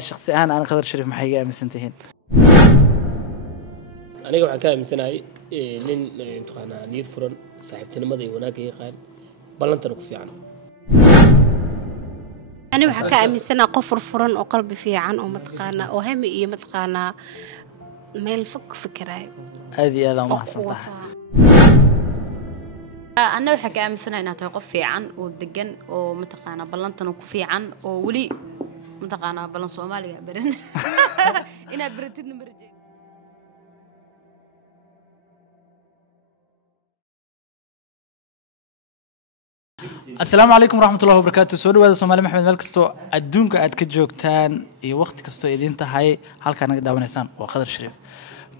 شخصيا أنا قدر شريف محيي من سنتين. aniga waxaan ka aaminsanahay nin intaqaana niyad furan saaxiibtinimada iyo wanaagga yaqaan ballantan ku fiican أنا وحكا أمسنا قفر فرن وقلب في عن ومتقانا وهم إيه متقانا ميل فكرة هذه ما حصلت. أنا وحكا أمسنا إنها توقف في عن ودقن ومتقانا بلنتن وكفي عن وولي متقانا بلن صومالي برن إنا برتدن برجع. السلام عليكم ورحمة الله وبركاته. سؤال هذا سومالي محمد ملك استو أدونك كجوكتان وقت كستو إذا هاي هل كان داون إنسان وقدر شريف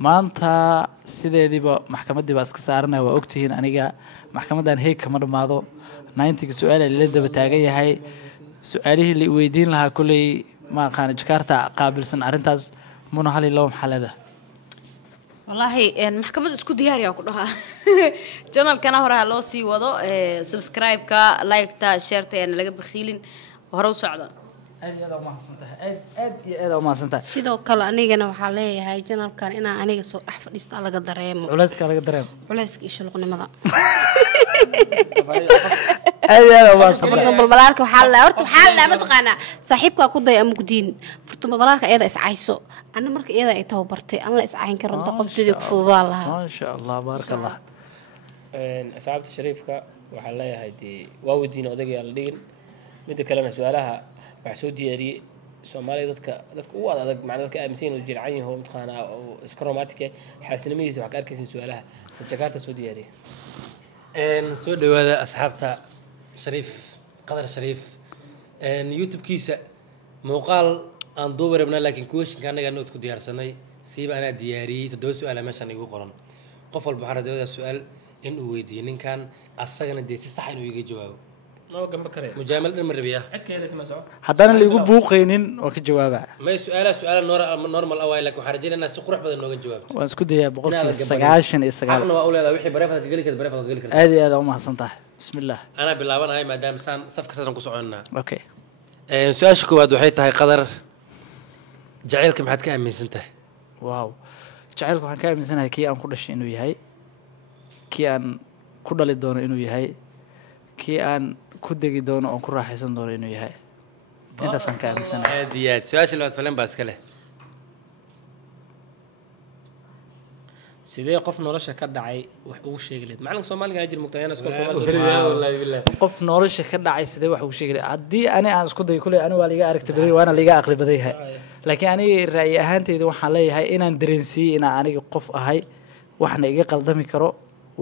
ما أنت سيدة دي محكمة دي بس كسرنا وقتهن أنا جا محكمة دان هيك مرة ماضو 90 سؤال اللي ده بتاعي هاي سؤاله اللي ويدين لها كل ما كان جكارتا قابل سن أرنتاز منو حالي لهم حالة ده والله محكمة اسكو دياري أقولها channel كان هورا لوسي وضو سبسكرايب كا لايك تا شير تا يعني لقى بخيلين وهرو سعدا هذا ما حسنتها هذا ما حسنتها sidoo kale anigana waxa leeyahay channelkan inaan aniga soo dhax fadhiista laga dareemo culayska laga dareemo culayska isha luqnimada هذا ما حسنتها furtun balbalaarka waxa la horta waxa la ma taqaana saaxiibka ku day ama gudin furtun balbalaarka iyada is cayso ana marka iyada ay tababartay aan la is cayn karin qofteedii ku fududaan lahaa ما شاء الله بارك الله asxaabta shariifka waxaa leeyahay dee waa weydiin odayga la dhigin midda kalena su'aalaha waxa soo diyaariyay Soomaaliya dadka ugu adag macna dadka aaminsan inuu jircan yahay imtixaana oo iska romantic xaasinimadiisa waxa ka arkaysan su'aalaha Jakarta soo diyaariyay soo dhawaada asxaabta shariif qadar shariif youtube kiisa muuqaal aan duuba rabnaa laakiin question anaga nood ku diyaarsanay siiba ana diyaariyay 7 su'aal meeshan igu qoran qof walba waxaa rabaa su'aal in uu weydiiyo ninkan asagana deesi sax inuu iga jawaabo noo gamba kare mujaamal dhan marbiya cidka helaysa ma soo haddana la igu buuqaynin oo ka jawaaba ma su'aal normal away laakiin waxaan rajaynaynaa si qurux badan nooga jawaabto waan isku dayaa 99 aqna waa uleedahay wixii bareefada gali kara bareefada gali kara هذه ما حسنتها بسم الله أنا باللعبة هاي مادام سان صفقة سان كوسعنا. اوكي سؤال شكو بعد وحيد هاي قدر جعلكم حد كام من سنته. واو جعلكم waxaan ka aaminsanahay kii aan ku dhashay inuu yahay kii aan ku dhali doono inuu yahay kii aan ku degi doono oo ku raaxaysan doono inuu yahay intaas aan ka aaminsanahay ديات سؤال اللي أتفلم بس كله. sidee qof nolosha ka dhacay wax uu sheegay macalin Soomaaliga ajir mugtayana iskool Soomaaliga والله بالله. qof nolosha ka dhacay sidee wax uu sheegay hadii ani aan isku day kulay ani waa liga aragtay baday waana liga aqli baday laakiin ani raay ahaantayda waxaan leeyahay inaan dareensiyo in aniga qof ahay waxna iga qaldami karo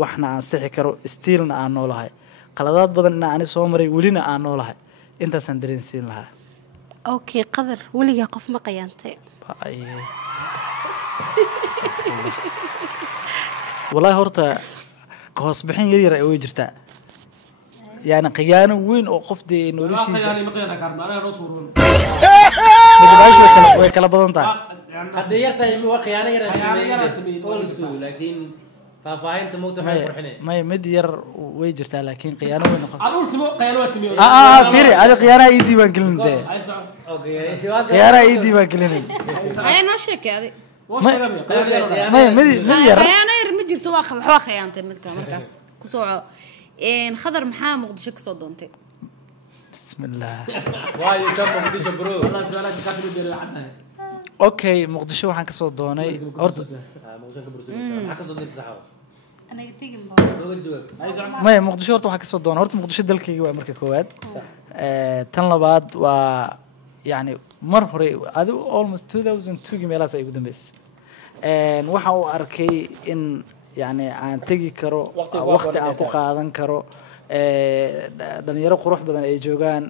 waxna aan sixi karo stiilna aan noolahay qaladaad badan in aan soo maray welina aan noolahay intaas aan dareensiin lahaa okay qadar waliga qof ma qayaantay والله هرتا كهوس بحين يري أوي جرتا يعني قيانة وين أوقف دي إنه ليش يعني ما قيانا كارنا أنا رسول ويا كلا بدنتا قد يرتاح مو خيانة يرسمين أولسو لكن فاهمت موت في فرحنا. ما يمدير ويجرتا لكن قيانة وين أوقف على الأولتيمو قيانا واسمي فيري هذا قيانة إيدي بانكلين ده أوكي. قيانة إيدي بانكلين أي ناشك هذه ما يمدير خيانة رمجي التواخ وحوا خيانته مثل مركز كسوع إن خضر محا مقدشك صدونتي بسم الله واي كم بديش برو. والله سؤالك كاتب دي لعنا أوكي مقدشة وحن كسر دوني أرد موجود كبرسوس. حكى صدق تسحب. أنا قلت ما مقدشة أرد وحن كسر دوني أرد مقدشة دلك جوا أمريكا كواد تنلباد و يعني مرة هذا almost 2002 جميلة سيقدم بس waxa uu arkay in yani aan tagi karo waqti aan ku qaadan karo dhalinyaro qurux badan ay joogaan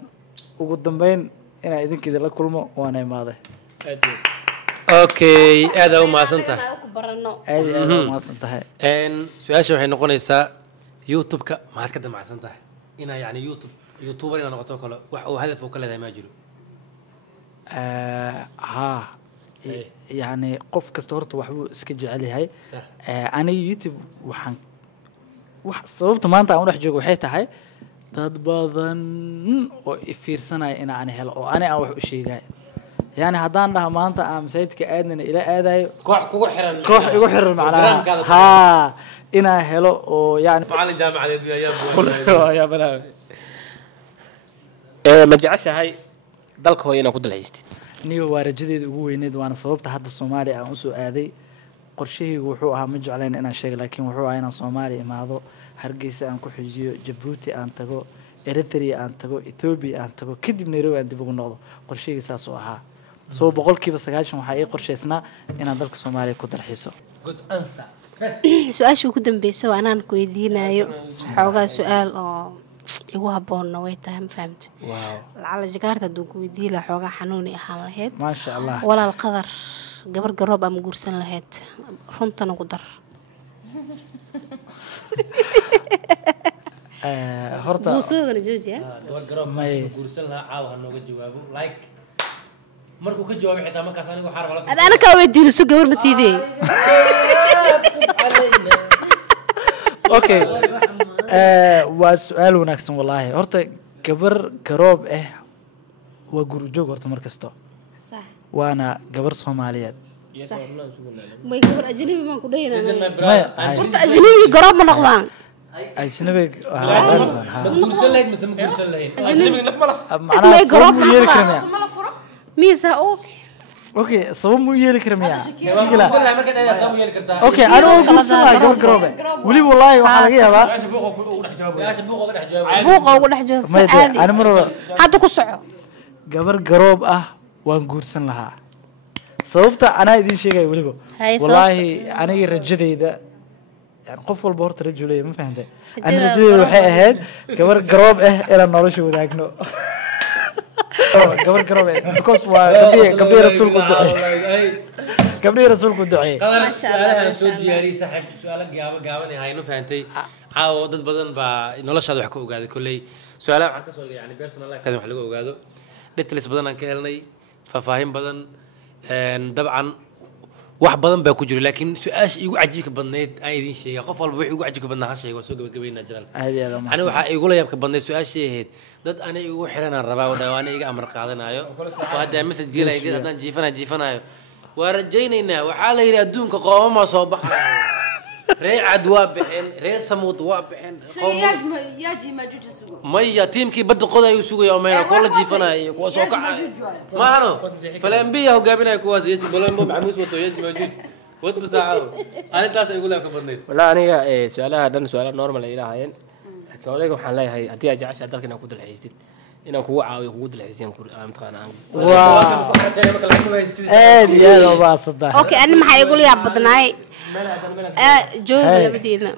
ugu dambeyn inaan idinkeeda la kulmo waan imaaday أوكي هذا هو ما سنته. aad ma santahay سؤال شو حين نقول يوتيوب ما هاد كده مع سنته إنا يعني يوتيوبر إنا نقطة كله وهدفه كله ذا ما يجرو ها يعني qof kasta horta waxbuu iska jecel yahay aniga youtube waxaan sababta maanta aan u dhex joogo waxay tahay dad badan oo i fiirsanaya in aan helo oo ani aan wax u sheegay يعني هدان ده maanta aan masaajidka aadnana ila aadayo koox kugu xiran koox igu xiran macnaha ha inaa helo oo yani macallin jaamacadeed يا بلا ما جعشها هاي dalka hooyo inaad ku dalxiistid niyo waa rajadeeda ugu weyneed waana sababta hadda Soomaaliya aan u soo aaday qorshahaygu wuxuu ahaa ma jeclayn inaan sheego laakiin wuxuu ahaa inaan Soomaaliya imaado Hargeysa aan ku xijiyo Djibouti aan tago Eritrea aan tago Ethiopia aan tago kadib Nairobi aan dib ugu noqdo qorshahaygu saas oo ahaa soo boqolkiiba 90 waxa ay qorsheysnaa inaan dalka Soomaaliya ku dalxiiso good answer su-aasha ugu dambaysa waa inaan ku weydiinayo xoogaa su-aal oo igu habboonna way tahay ma fahamti waaw lacala jagaarta hadduu ku weydiin lahaa xoogaa xanuuni ahaan lahayd ma sha Allah walaal qadar gabar garoob ama guursan lahayd runtan ugu dar horta buusoogana jooji gabar garoob may guursan lahaa caawa ha nooga jawaabo like markuu ka jawaabo xitaa markaas anigu waxaan rabaa adana kaa weydiiniso gabar ma tiidee okay waa su'aal wanaagsan wallahi horta gabar garoob waa guru joog horta markasto صح waana gabar Soomaaliyeed صح ma gabar ajnabi ma ku dhaynaa maya horta ajnabi garoob ma noqdaan ajnabi guursan lahayd mise ma guursan lahayn ajnabiga naf ma laha macnaha may garoob sabab yeeli karamiya miisa okay sabab mu yeeli karamiya guursan lahayd marka dheeyaa sabab yeeli kartaa okay anigu guursan lahaa gabar garoob wali wallahi waxa laga yaabaa su'aasha buuqa ugu dhex jawaabo buuqa ugu dhex joogo maya caadi ani marwa hadda ku soco gabar garoob waan guursan lahaa sababta anaa idin sheegay waliba Hay, wallahi aniga rajadeyda yani qof walba horta rajulay ma fahantay ani rajadeyda waxay ahayd gabar garoob inaan nolosha wadaagno gabar garoob because waa gabdhihi rasuulku duceeyay gabdhihi rasuulku duceeyay qadar Ma sha Allah, su'aalaha ma sha soo Allah. diyaariyay saaxiib su'aalo gaaban hayno fahantay caawo dad badan baa noloshaada wax ka ogaaday kulley su'aalaha waxaan ka soo yani personal life wax laga ogaado details badan aan ka helnay faahfaahin badan dabcan wax badan baa ku jira laakiin su'aasha igu cajiibka badneyd aan idin sheegay qof walba wixii igu cajiibka badnaa ha sheego soo gabagabeynaa jiraan aad iyo aad ani waxaa igu la yaabka badneyd su'aashii ahayd dad ani igu xiranaan rabaa oo dhawaana iga amar qaadanayo oo hadda message gelaya haddaan jiifanayo waa rajaynaynaa waxaa la yidhi adduunka qoomama soo baxayo ree cad waa bixin ree samuud waa bixin maya tiimkii badda qodayuu sugaya oo mayna kuwa la jiifanaya kuwa soo kacaya maahano falambiya hogaaminaya kuwaas balambo maxamuus wato yajmajuud wad masaacaado arintaas ay igu leebka badnayd walaa aniga su-aalaha dhan su-aala normal ay ilaahayeen laakiin odayga waxaan leeyahay haddii aad jeceshahay dalka inaad ku dalxiistid inaan kugu caawiyo kugu dalxiisiyan mataqaana aad iyo aad waa saddex okay ani maxaa igu yaab badnaay jooga labadeena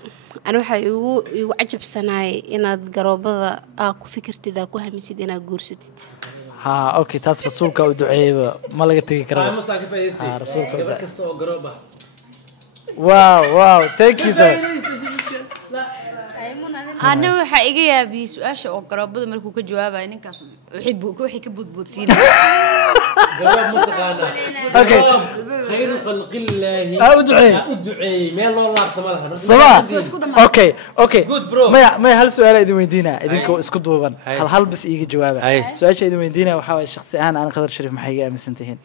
ani waxaa igu cajabsanaay inaad garoobada ku fikirtid ku hamisid inaad guursatid ha okay taas rasuulka u duceeyay ma laga tagi karo musa ka faa'iideystay rasuulka gabar kasta oo garoob ah wow thank you so much أنا waxaa iga yaabiyay su'aasha oo garoobada markuu ka jawaabayo ninkaas wixii ka budbudsiinay garoob mutaqaana Okay. khayru khalqillahi udduceey meel loo laabto ma laha sabaa okay Good, bro. maya hal su'aal idin weydiinaa idinkoo isku duuban Hay. hal bis iiga jawaaba Hay. su'aasha idin weydiinaa waxaa waaye shakhsi ahaan aan qadar shariif maxay iga aaminsan tihiin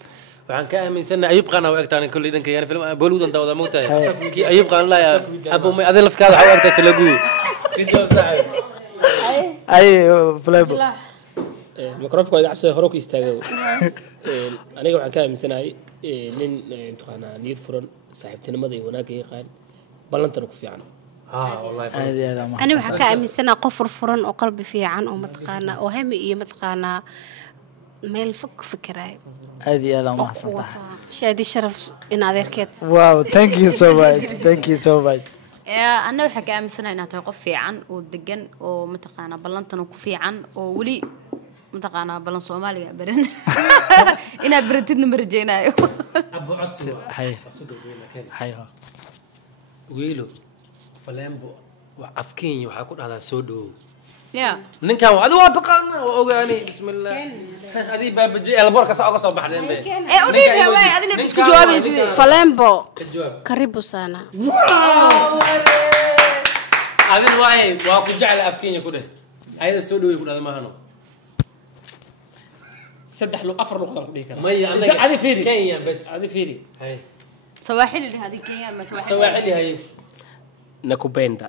waxaan ka aaminsanahay ayub qana waa egtaan kulli dhanka yani film bollywood dawada moogtahay kii ayub qana la abo may adin lafkaada waxa u egtaa talagu ay flabo microfonka iga cabsada hore ku istaagay aniga waxaan ka aaminsanahay nin mataqaanaa niyad furan saaxiibtinimada iyo wanaagga yaqaan ballantana ku fiican aad iyo aad ani waxaa ka aaminsanaa qof furfuran oo qalbi fiican oo mataqaanaa oo hami iyo mataqaanaa meel fog ku fikiraayo aad iyo aad mahadsan tahay shaadi sharaf in adeerkeed wow thank you so much أنا waxaa ka aaminsanahay inaad tahay qof fiican oo degan oo mataqaanaa ballantana ku fiican oo weli mataqaanaa ballan Soomaaliga baran ina baratidna ma rajaynayo abo codsi hay wiilo falembo waa afkeen waxa ku dhahdaa soo dhow ya ninkan waa adigu waa taqaanaa waa ogaani bismillah adii baabaji elborka soo soo baxdeen be ee u dhiibay way adina isku jawaabaysid falembo jawaab karibu sana adin waay waa ku jecel afkeen ku dheh ayada soo dhow ku dhahdaa maahano saddex luq afar luqadaan ku dhihi karaa maya anaga adi fiiri Kenya bas adi fiiri hay سواحلي اللي هذه كيان ما سواحلي سواحلي هي nakupenda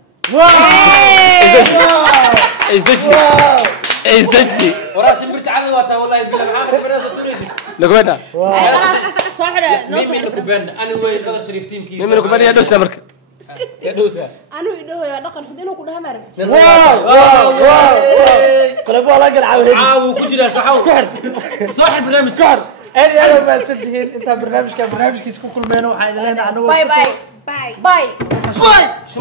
isdaji ورا شمرت عدو واتا والله بلا محمد براسه تونسي nakupenda صاحرة ميمي نكوبان انا وين قدر شريف تيم كيس mimi nakupenda ya dosa marka ya dosa anuu idhowaya dhaqan xudin ku dhaha marabti قلبوا على قل عاوي عاو كجرا صحو صاحب برنامج شهر انا ما سدهين انت برنامج كان برنامج كيس كل مينو waxaan idin leenahay anagu باي باي باي باي